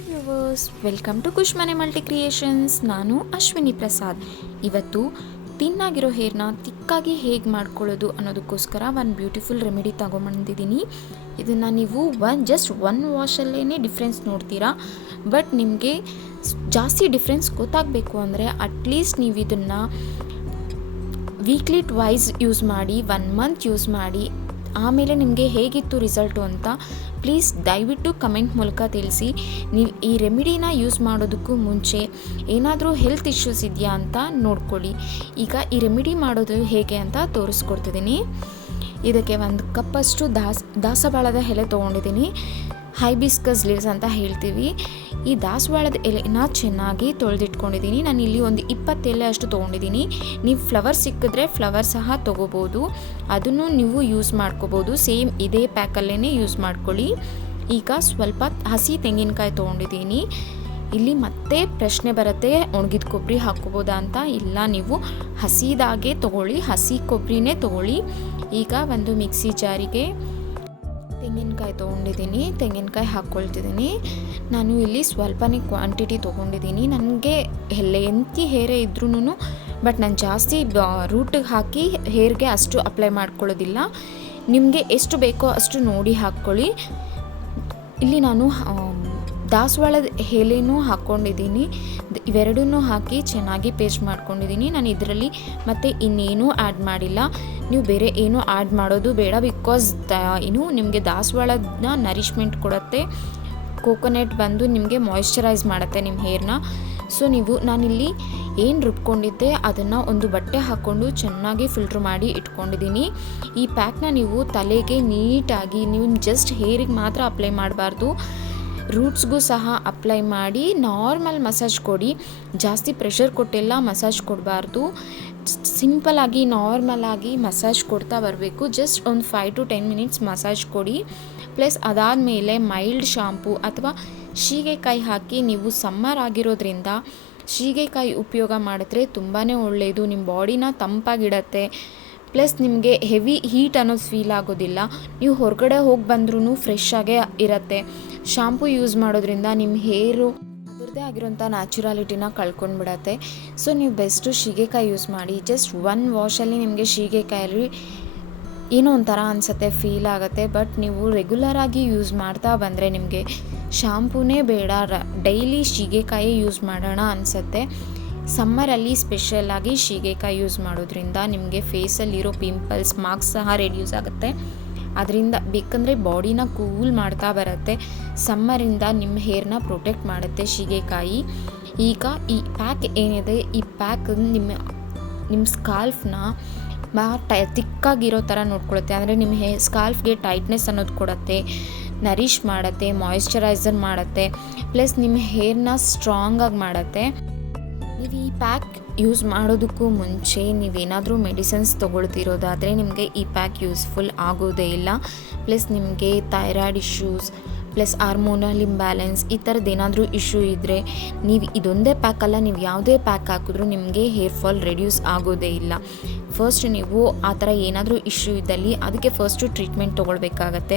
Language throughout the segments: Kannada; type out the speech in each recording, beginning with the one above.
ಹಾಯ್ ವ್ಯೂವರ್ಸ್, ವೆಲ್ಕಮ್ ಟು ಖುಷ್ ಮನೆ ಮಲ್ಟಿ ಕ್ರಿಯೇಷನ್ಸ್. ನಾನು ಅಶ್ವಿನಿ ಪ್ರಸಾದ್. ಇವತ್ತು ತಿನ್ನಾಗಿರೋ ಹೇರ್ನ ತಿಕ್ಕಾಗಿ ಹೇಗೆ ಮಾಡ್ಕೊಳ್ಳೋದು ಅನ್ನೋದಕ್ಕೋಸ್ಕರ ಒಂದು ಬ್ಯೂಟಿಫುಲ್ ರೆಮಿಡಿ ತಗೊಂಬಂದಿದ್ದೀನಿ. ಇದನ್ನು ನೀವು ಜಸ್ಟ್ ಒನ್ ವಾಶಲ್ಲೇ ಡಿಫ್ರೆನ್ಸ್ ನೋಡ್ತೀರಾ. ಬಟ್ ನಿಮಗೆ ಜಾಸ್ತಿ ಡಿಫ್ರೆನ್ಸ್ ಗೊತ್ತಾಗಬೇಕು ಅಂದರೆ ಅಟ್ಲೀಸ್ಟ್ ನೀವು ಇದನ್ನು ವೀಕ್ಲಿ ಟ್ವೈಸ್ ಯೂಸ್ ಮಾಡಿ, 1 ಮಂತ್ ಯೂಸ್ ಮಾಡಿ, ಆಮೇಲೆ ನಿಮಗೆ ಹೇಗಿತ್ತು ರಿಸಲ್ಟು ಅಂತ ಪ್ಲೀಸ್ ದಯವಿಟ್ಟು ಕಮೆಂಟ್ ಮೂಲಕ ತಿಳಿಸಿ. ನೀವು ಈ ರೆಮಿಡಿನ ಯೂಸ್ ಮಾಡೋದಕ್ಕೂ ಮುಂಚೆ ಏನಾದರೂ ಹೆಲ್ತ್ ಇಶ್ಯೂಸ್ ಇದೆಯಾ ಅಂತ ನೋಡ್ಕೊಳ್ಳಿ. ಈಗ ಈ ರೆಮಿಡಿ ಮಾಡೋದು ಹೇಗೆ ಅಂತ ತೋರಿಸ್ಕೊಡ್ತಿದ್ದೀನಿ. ಇದಕ್ಕೆ 1 ಕಪ್ಪಷ್ಟು ದಾಸವಾಳದ ಎಲೆ ತೊಗೊಂಡಿದ್ದೀನಿ. ಹೈಬಿಸ್ಕಸ್ ಲೀವ್ಸ್ ಅಂತ ಹೇಳ್ತೀವಿ. ಈ ದಾಸವಾಳದ ಎಲೆನ ಚೆನ್ನಾಗಿ ತೊಳೆದಿಟ್ಕೊಂಡಿದ್ದೀನಿ. ನಾನು ಇಲ್ಲಿ ಒಂದು 20 ಎಲೆ ಅಷ್ಟು ತೊಗೊಂಡಿದ್ದೀನಿ. ನೀವು ಫ್ಲವರ್ ಸಿಕ್ಕಿದ್ರೆ ಫ್ಲವರ್ ಸಹ ತೊಗೋಬೋದು, ಅದನ್ನು ನೀವು ಯೂಸ್ ಮಾಡ್ಕೋಬೋದು. ಸೇಮ್ ಇದೇ ಪ್ಯಾಕಲ್ಲೇ ಯೂಸ್ ಮಾಡ್ಕೊಳ್ಳಿ. ಈಗ ಸ್ವಲ್ಪ ಹಸಿ ತೆಂಗಿನಕಾಯಿ ತೊಗೊಂಡಿದ್ದೀನಿ. ಇಲ್ಲಿ ಮತ್ತೆ ಪ್ರಶ್ನೆ ಬರುತ್ತೆ, ಒಣಗಿದ ಕೊಬ್ಬರಿ ಹಾಕ್ಕೋಬೋದಾ ಅಂತ. ಇಲ್ಲ, ನೀವು ಹಸಿದಾಗೆ ತೊಗೊಳ್ಳಿ, ಹಸಿ ಕೊಬ್ಬರಿನೇ ತೊಗೊಳ್ಳಿ. ಈಗ ಒಂದು ಮಿಕ್ಸಿ ಜಾರಿಗೆ ತೆಂಗಿನಕಾಯಿ ತೊಗೊಂಡಿದ್ದೀನಿ, ತೆಂಗಿನಕಾಯಿ ಹಾಕ್ಕೊಳ್ತಿದ್ದೀನಿ. ನಾನು ಇಲ್ಲಿ ಸ್ವಲ್ಪನೇ ಕ್ವಾಂಟಿಟಿ ತೊಗೊಂಡಿದ್ದೀನಿ. ನನಗೆ ಲೆಂತಿ ಹೇರೇ ಇದ್ರೂ, ಬಟ್ ನಾನು ಜಾಸ್ತಿ ರೂಟಿಗೆ ಹಾಕಿ ಹೇರ್ಗೆ ಅಷ್ಟು ಅಪ್ಲೈ ಮಾಡ್ಕೊಳ್ಳೋದಿಲ್ಲ. ನಿಮಗೆ ಎಷ್ಟು ಬೇಕೋ ಅಷ್ಟು ನೋಡಿ ಹಾಕ್ಕೊಳ್ಳಿ. ಇಲ್ಲಿ ನಾನು ದಾಸವಾಳದ ಎಲೆನೂ ಹಾಕ್ಕೊಂಡಿದ್ದೀನಿ. ಇವೆರಡನ್ನೂ ಹಾಕಿ ಚೆನ್ನಾಗಿ ಪೇಸ್ಟ್ ಮಾಡ್ಕೊಂಡಿದ್ದೀನಿ. ನಾನು ಇದರಲ್ಲಿ ಮತ್ತೆ ಇನ್ನೇನೂ ಆ್ಯಡ್ ಮಾಡಿಲ್ಲ. ನೀವು ಬೇರೆ ಏನೂ ಆ್ಯಡ್ ಮಾಡೋದು ಬೇಡ. ಬಿಕಾಸ್ ನಿಮಗೆ ದಾಸವಾಳದ ನರಿಶ್ಮೆಂಟ್ ಕೊಡುತ್ತೆ. ಕೋಕೋನಟ್ ಬಂದು ನಿಮಗೆ ಮಾಯಿಶ್ಚರೈಸ್ ಮಾಡುತ್ತೆ ನಿಮ್ಮ ಹೇರ್ನ. ಸೊ ನಾನಿಲ್ಲಿ ಏನು ರುಬ್ಕೊಂಡಿದ್ದೆ ಅದನ್ನು ಒಂದು ಬಟ್ಟೆ ಹಾಕ್ಕೊಂಡು ಚೆನ್ನಾಗಿ ಫಿಲ್ಟ್ರ್ ಮಾಡಿ ಇಟ್ಕೊಂಡಿದ್ದೀನಿ. ಈ ಪ್ಯಾಕ್ನ ನೀವು ತಲೆಗೆ ನೀಟಾಗಿ, ನೀವು ಜಸ್ಟ್ ಹೇರಿಗೆ ಮಾತ್ರ ಅಪ್ಲೈ ಮಾಡಬಾರ್ದು, ರೂಟ್ಸ್ಗೂ ಸಹ ಅಪ್ಲೈ ಮಾಡಿ ನಾರ್ಮಲ್ ಮಸಾಜ್ ಕೊಡಿ. ಜಾಸ್ತಿ ಪ್ರೆಷರ್ ಕೊಟ್ಟೆಲ್ಲ ಮಸಾಜ್ ಕೊಡಬಾರ್ದು. ಸಿಂಪಲಾಗಿ ನಾರ್ಮಲಾಗಿ ಮಸಾಜ್ ಕೊಡ್ತಾ ಬರಬೇಕು. ಜಸ್ಟ್ ಒಂದು 5 to 10 ಮಿನಿಟ್ಸ್ ಮಸಾಜ್ ಕೊಡಿ. ಪ್ಲಸ್ ಅದಾದಮೇಲೆ ಮೈಲ್ಡ್ ಶಾಂಪೂ ಅಥವಾ ಸೀಗೆಕಾಯಿ ಹಾಕಿ, ನೀವು ಸಮ್ಮರ್ ಆಗಿರೋದ್ರಿಂದ ಸೀಗೆಕಾಯಿ ಉಪಯೋಗ ಮಾಡಿದ್ರೆ ತುಂಬಾ ಒಳ್ಳೆಯದು. ನಿಮ್ಮ ಬಾಡಿನ ತಂಪಾಗಿಡತ್ತೆ. ಪ್ಲಸ್ ನಿಮಗೆ ಹೆವಿ ಹೀಟ್ ಅನ್ನೋದು ಫೀಲ್ ಆಗೋದಿಲ್ಲ. ನೀವು ಹೊರಗಡೆ ಹೋಗಿ ಬಂದ್ರೂ ಫ್ರೆಶ್ ಆಗೇ ಇರುತ್ತೆ. ಶಾಂಪೂ ಯೂಸ್ ಮಾಡೋದ್ರಿಂದ ನಿಮ್ಮ ಹೇರು ಅದರದ್ದೇ ಆಗಿರೋಂಥ ನ್ಯಾಚುರಾಲಿಟಿನ ಕಳ್ಕೊಂಡ್ಬಿಡತ್ತೆ. ಸೊ ನೀವು ಬೆಸ್ಟು ಸೀಗೆಕಾಯಿ ಯೂಸ್ ಮಾಡಿ. ಜಸ್ಟ್ 1 ವಾಶಲ್ಲಿ ನಿಮಗೆ ಸೀಗೆಕಾಯಲ್ಲಿ ಏನೋ ಒಂಥರ ಅನಿಸುತ್ತೆ, ಫೀಲ್ ಆಗುತ್ತೆ. ಬಟ್ ನೀವು ರೆಗ್ಯುಲರಾಗಿ ಯೂಸ್ ಮಾಡ್ತಾ ಬಂದರೆ ನಿಮಗೆ ಶಾಂಪೂನೇ ಬೇಡ, ಡೈಲಿ ಸೀಗೆಕಾಯಿ ಯೂಸ್ ಮಾಡೋಣ ಅನಿಸುತ್ತೆ. ಸಮ್ಮರಲ್ಲಿ ಸ್ಪೆಷಲಾಗಿ ಸೀಗೆಕಾಯಿ ಯೂಸ್ ಮಾಡೋದ್ರಿಂದ ನಿಮಗೆ ಫೇಸಲ್ಲಿರೋ ಪಿಂಪಲ್ಸ್, ಮಾರ್ಕ್ಸ್ ಸಹ ರೆಡ್ಯೂಸ್ ಆಗುತ್ತೆ. ಅದರಿಂದ ಬೇಕಂದರೆ ಬಾಡಿನ ಕೂಲ್ ಮಾಡ್ತಾ ಬರುತ್ತೆ. ಸಮ್ಮರಿಂದ ನಿಮ್ಮ ಹೇರ್ನ ಪ್ರೊಟೆಕ್ಟ್ ಮಾಡುತ್ತೆ ಸೀಗೆಕಾಯಿ. ಈಗ ಈ ಪ್ಯಾಕ್ ಏನಿದೆ, ಈ ಪ್ಯಾಕ್ ನಿಮ್ಮ ಸ್ಕಾಲ್ಫ್ನ ತಿಕ್ಕಾಗಿರೋ ಥರ ನೋಡ್ಕೊಳುತ್ತೆ. ಅಂದರೆ ನಿಮ್ಮ ಸ್ಕಾಲ್ಫ್ಗೆ ಟೈಟ್ನೆಸ್ ಅನ್ನೋದು ಕೊಡುತ್ತೆ, ನರಿಷ್ ಮಾಡುತ್ತೆ, ಮಾಯಿಶ್ಚರೈಸರ್ ಮಾಡುತ್ತೆ. ಪ್ಲಸ್ ನಿಮ್ಮ ಹೇರ್ನ ಸ್ಟ್ರಾಂಗಾಗಿ ಮಾಡುತ್ತೆ. ನೀವು ಈ ಪ್ಯಾಕ್ ಯೂಸ್ ಮಾಡೋದಕ್ಕೂ ಮುಂಚೆ ನೀವೇನಾದರೂ ಮೆಡಿಸಿನ್ಸ್ ತೊಗೊಳ್ತಿರೋದಾದರೆ ನಿಮಗೆ ಈ ಪ್ಯಾಕ್ ಯೂಸ್ಫುಲ್ ಆಗೋದೇ ಇಲ್ಲ. ಪ್ಲಸ್ ನಿಮಗೆ thyroid issues, plus hormonal imbalance, ಈ ಥರದ್ದು ಏನಾದರೂ ಇಶ್ಯೂ ಇದ್ದರೆ ನೀವು ಇದೊಂದೇ ಪ್ಯಾಕಲ್ಲ, ನೀವು ಯಾವುದೇ ಪ್ಯಾಕ್ ಹಾಕಿದ್ರೂ ನಿಮಗೆ ಹೇರ್ ಫಾಲ್ ರೆಡ್ಯೂಸ್ ಆಗೋದೇ ಇಲ್ಲ. ಫಸ್ಟ್ ನೀವು ಆ ಥರ ಏನಾದರೂ ಇಶ್ಯೂ ಇದ್ದಲ್ಲಿ ಅದಕ್ಕೆ ಫಸ್ಟು ಟ್ರೀಟ್ಮೆಂಟ್ ತೊಗೊಳ್ಬೇಕಾಗತ್ತೆ.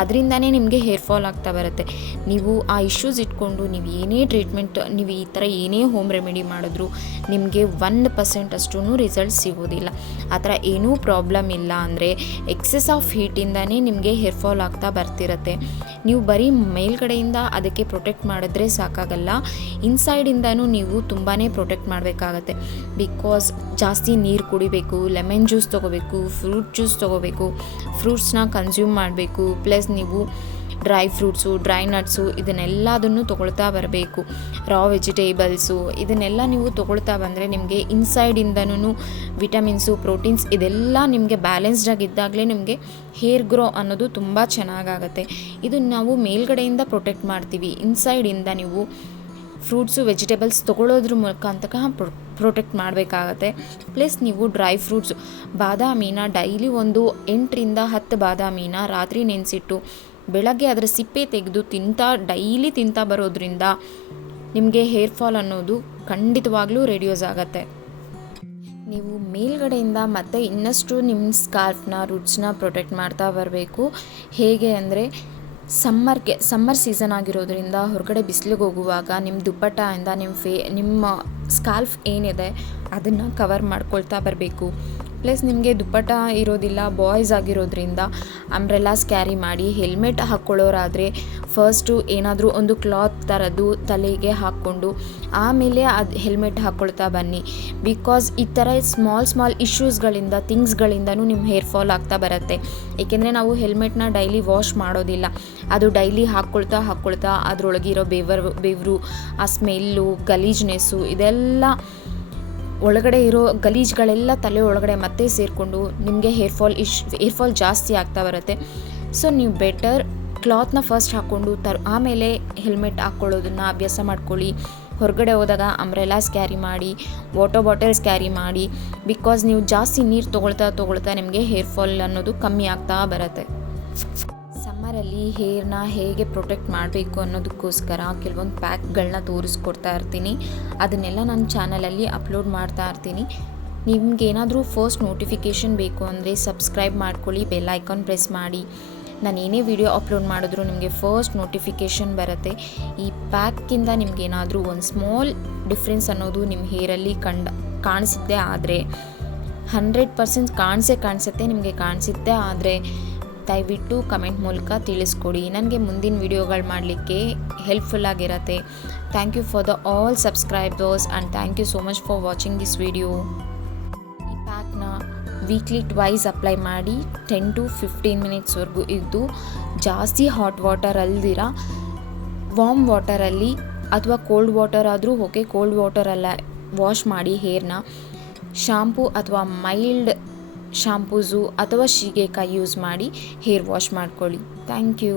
ಅದರಿಂದನೇ ನಿಮಗೆ ಹೇರ್ ಫಾಲ್ ಆಗ್ತಾ ಬರುತ್ತೆ. ನೀವು ಆ ಇಶ್ಯೂಸ್ ಇಟ್ಕೊಂಡು ನೀವು ಏನೇ ಟ್ರೀಟ್ಮೆಂಟ್, ನೀವು ಈ ಥರ ಏನೇ ಹೋಮ್ ರೆಮಿಡಿ ಮಾಡಿದ್ರು ನಿಮಗೆ 1% ಅಷ್ಟೂ ರಿಸಲ್ಟ್ ಸಿಗೋದಿಲ್ಲ. ಆ ಥರ ಏನೂ ಪ್ರಾಬ್ಲಮ್ ಇಲ್ಲ ಅಂದರೆ ಎಕ್ಸೆಸ್ ಆಫ್ ಹೀಟಿಂದನೇ ನಿಮಗೆ ಹೇರ್ ಫಾಲ್ ಆಗ್ತಾ ಬರ್ತಿರುತ್ತೆ. ನೀವು ಬರೀ ಮೇಲ್ಗಡೆಯಿಂದ ಅದಕ್ಕೆ ಪ್ರೊಟೆಕ್ಟ್ ಮಾಡಿದ್ರೆ ಸಾಕಾಗಲ್ಲ, ಇನ್ಸೈಡಿಂದನೂ ನೀವು ತುಂಬಾ ಪ್ರೊಟೆಕ್ಟ್ ಮಾಡಬೇಕಾಗತ್ತೆ. ಬಿಕಾಸ್ ಜಾಸ್ತಿ ನೀರು ಕುಡಿಬೇಕು, ಲೆಮನ್ ಜ್ಯೂಸ್ ತೊಗೋಬೇಕು, ಫ್ರೂಟ್ ಜ್ಯೂಸ್ ತೊಗೋಬೇಕು, ಫ್ರೂಟ್ಸ್ನ ಕನ್ಸ್ಯೂಮ್ ಮಾಡಬೇಕು. ಪ್ಲಸ್ ನೀವು ಡ್ರೈ ಫ್ರೂಟ್ಸು, ಡ್ರೈ ನಟ್ಸು ಇದನ್ನೆಲ್ಲದನ್ನು ತೊಗೊಳ್ತಾ ಬರಬೇಕು. ರಾ ವೆಜಿಟೇಬಲ್ಸು ಇದನ್ನೆಲ್ಲ ನೀವು ತೊಗೊಳ್ತಾ ಬಂದರೆ ನಿಮಗೆ ಇನ್ಸೈಡಿಂದನೂ ವಿಟಮಿನ್ಸು, ಪ್ರೋಟೀನ್ಸ್ ಇದೆಲ್ಲ ನಿಮಗೆ ಬ್ಯಾಲೆನ್ಸ್ಡಾಗಿದ್ದಾಗಲೇ ನಿಮಗೆ ಹೇರ್ ಗ್ರೋ ಅನ್ನೋದು ತುಂಬ ಚೆನ್ನಾಗಾಗತ್ತೆ. ಇದು ನಾವು ಮೇಲ್ಗಡೆಯಿಂದ ಪ್ರೊಟೆಕ್ಟ್ ಮಾಡ್ತೀವಿ, ಇನ್ಸೈಡಿಂದ ನೀವು ಫ್ರೂಟ್ಸು, ವೆಜಿಟೇಬಲ್ಸ್ ತೊಗೊಳ್ಳೋದ್ರ ಮುಖಾಂತರ ಪ್ರೊಟೆಕ್ಟ್ ಮಾಡಬೇಕಾಗತ್ತೆ. ಪ್ಲಸ್ ನೀವು ಡ್ರೈ ಫ್ರೂಟ್ಸು, ಬಾದಾಮಿನ ಡೈಲಿ ಒಂದು 8 ರಿಂದ 10 ಬಾದಾಮಿನ ರಾತ್ರಿ ನೆನೆಸಿಟ್ಟು ಬೆಳಗ್ಗೆ ಅದರ ಸಿಪ್ಪೆ ತೆಗೆದು ಡೈಲಿ ತಿಂತಾ ಬರೋದ್ರಿಂದ ನಿಮಗೆ ಹೇರ್ ಫಾಲ್ ಅನ್ನೋದು ಖಂಡಿತವಾಗ್ಲೂ ರೆಡ್ಯೂಸ್ ಆಗುತ್ತೆ. ನೀವು ಮೇಲ್ಗಡೆಯಿಂದ ಮತ್ತೆ ಇನ್ನಷ್ಟು ನಿಮ್ಮ ಸ್ಕಾರ್ಫ್ನ, ರೂಟ್ಸ್ನ ಪ್ರೊಟೆಕ್ಟ್ ಮಾಡ್ತಾ ಬರಬೇಕು. ಹೇಗೆ ಅಂದರೆ ಸಮ್ಮರ್ ಸೀಸನ್ ಆಗಿರೋದ್ರಿಂದ ಹೊರಗಡೆ ಬಿಸಿಲಿಗೆ ಹೋಗುವಾಗ ನಿಮ್ಮ ದುಪ್ಪಟ್ಟದಿಂದ ನಿಮ್ಮ ಸ್ಕಾಲ್ಫ್ ಏನಿದೆ ಅದನ್ನು ಕವರ್ ಮಾಡ್ಕೊಳ್ತಾ ಬರಬೇಕು. ಪ್ಲಸ್ ನಿಮಗೆ ದುಪ್ಪಟ್ಟ ಇರೋದಿಲ್ಲ, ಬಾಯ್ಸ್ ಆಗಿರೋದ್ರಿಂದ ಅಂಬ್ರೆಲಾಸ್ ಕ್ಯಾರಿ ಮಾಡಿ. ಹೆಲ್ಮೆಟ್ ಹಾಕ್ಕೊಳ್ಳೋರಾದರೆ ಫಸ್ಟು ಏನಾದರೂ ಒಂದು ಕ್ಲಾತ್ ಥರದ್ದು ತಲೆಗೆ ಹಾಕ್ಕೊಂಡು ಆಮೇಲೆ ಅದು ಹೆಲ್ಮೆಟ್ ಹಾಕ್ಕೊಳ್ತಾ ಬನ್ನಿ. ಬಿಕಾಸ್ ಈ ಥರ ಸ್ಮಾಲ್ ಇಶ್ಯೂಸ್ಗಳಿಂದ ಥಿಂಗ್ಸ್ಗಳಿಂದನೂ ನಿಮ್ಮ ಹೇರ್ ಫಾಲ್ ಆಗ್ತಾ ಬರುತ್ತೆ. ಏಕೆಂದರೆ ನಾವು ಹೆಲ್ಮೆಟ್ನ ಡೈಲಿ ವಾಶ್ ಮಾಡೋದಿಲ್ಲ. ಅದು ಡೈಲಿ ಹಾಕ್ಕೊಳ್ತಾ ಅದರೊಳಗಿರೋ ಬೆವರು, ಆ ಸ್ಮೆಲ್ಲು, ಗಲೀಜ್ನೆಸ್ಸು ಇದೆಲ್ಲ ಒಳಗಡೆ ಇರೋ ಗಲೀಜುಗಳೆಲ್ಲ ತಲೆ ಒಳಗಡೆ ಮತ್ತೆ ಸೇರಿಕೊಂಡು ನಿಮಗೆ ಹೇರ್ ಫಾಲ್ ಜಾಸ್ತಿ ಆಗ್ತಾ ಬರುತ್ತೆ. ಸೊ ನೀವು ಬೆಟರ್ ಕ್ಲಾತ್ನ ಫಸ್ಟ್ ಹಾಕ್ಕೊಂಡು ಆಮೇಲೆ ಹೆಲ್ಮೆಟ್ ಹಾಕ್ಕೊಳ್ಳೋದನ್ನು ಅಭ್ಯಾಸ ಮಾಡ್ಕೊಳ್ಳಿ. ಹೊರಗಡೆ ಹೋದಾಗ ಅಂಬ್ರೆಲಾಸ್ ಕ್ಯಾರಿ ಮಾಡಿ, ವಾಟರ್ ಬಾಟಲ್ಸ್ ಕ್ಯಾರಿ ಮಾಡಿ. ಬಿಕಾಸ್ ನೀವು ಜಾಸ್ತಿ ನೀರು ತೊಗೊಳ್ತಾ ನಿಮಗೆ ಹೇರ್ ಫಾಲ್ ಅನ್ನೋದು ಕಮ್ಮಿ ಆಗ್ತಾ ಬರುತ್ತೆ. ಸಮ್ಮರಲ್ಲಿ ಹೇರ್ನ ಹೇಗೆ ಪ್ರೊಟೆಕ್ಟ್ ಮಾಡಬೇಕು ಅನ್ನೋದಕ್ಕೋಸ್ಕರ ಕೆಲವೊಂದು ಪ್ಯಾಕ್ಗಳನ್ನ ತೋರಿಸ್ಕೊಡ್ತಾ ಇರ್ತೀನಿ. ಅದನ್ನೆಲ್ಲ ನನ್ನ ಚಾನಲಲ್ಲಿ ಅಪ್ಲೋಡ್ ಮಾಡ್ತಾ ಇರ್ತೀನಿ. ನಿಮ್ಗೇನಾದರೂ ಫಸ್ಟ್ ನೋಟಿಫಿಕೇಷನ್ ಬೇಕು ಅಂದರೆ ಸಬ್ಸ್ಕ್ರೈಬ್ ಮಾಡ್ಕೊಳ್ಳಿ, ಬೆಲ್ ಐಕಾನ್ ಪ್ರೆಸ್ ಮಾಡಿ. ನಾನು ಏನೇ ವಿಡಿಯೋ ಅಪ್ಲೋಡ್ ಮಾಡಿದ್ರೂ ನಿಮಗೆ ಫಸ್ಟ್ ನೋಟಿಫಿಕೇಷನ್ ಬರುತ್ತೆ. ಈ ಪ್ಯಾಕಿಂದ ನಿಮಗೇನಾದರೂ ಒಂದು ಸ್ಮಾಲ್ ಡಿಫ್ರೆನ್ಸ್ ಅನ್ನೋದು ನಿಮ್ಮ ಹೇರಲ್ಲಿ ಕಾಣಿಸಿದ್ದೇ ಆದರೆ 100% ಕಾಣಿಸುತ್ತೆ. ನಿಮಗೆ ಕಾಣಿಸಿದ್ದೇ ಆದರೆ ದಯವಿಟ್ಟು ಕಮೆಂಟ್ ಮೂಲಕ ತಿಳಿಸ್ಕೊಡಿ. ನನಗೆ ಮುಂದಿನ ವಿಡಿಯೋಗಳು ಮಾಡಲಿಕ್ಕೆ ಹೆಲ್ಪ್ಫುಲ್ ಆಗಿರುತ್ತೆ. Thank you for the all subscribers and thank you so much for watching this video. ಈ ಪ್ಯಾಕ್ನ ವೀಕ್ಲಿ ಟ್ವೈಸ್ ಅಪ್ಲೈ ಮಾಡಿ 10 to 15 ಮಿನಿಟ್ಸ್ವರೆಗೂ ಇದ್ದು, ಜಾಸ್ತಿ ಹಾಟ್ ವಾಟರ್ ಅಲ್ದಿರ ವಾರ್ಮ್ ವಾಟರಲ್ಲಿ ಅಥವಾ ಕೋಲ್ಡ್ ವಾಟರ್ ಆದರೂ ಓಕೆ, ಕೋಲ್ಡ್ ವಾಟರಲ್ಲ ವಾಶ್ ಮಾಡಿ ಹೇರ್ನ. ಶಾಂಪೂ ಅಥವಾ ಮೈಲ್ಡ್ ಶಾಂಪೂಸು ಅಥವಾ ಶೀಗೆಕಾಯಿ ಯೂಸ್ ಮಾಡಿ ಹೇರ್ ವಾಶ್ ಮಾಡ್ಕೊಳ್ಳಿ. Thank you.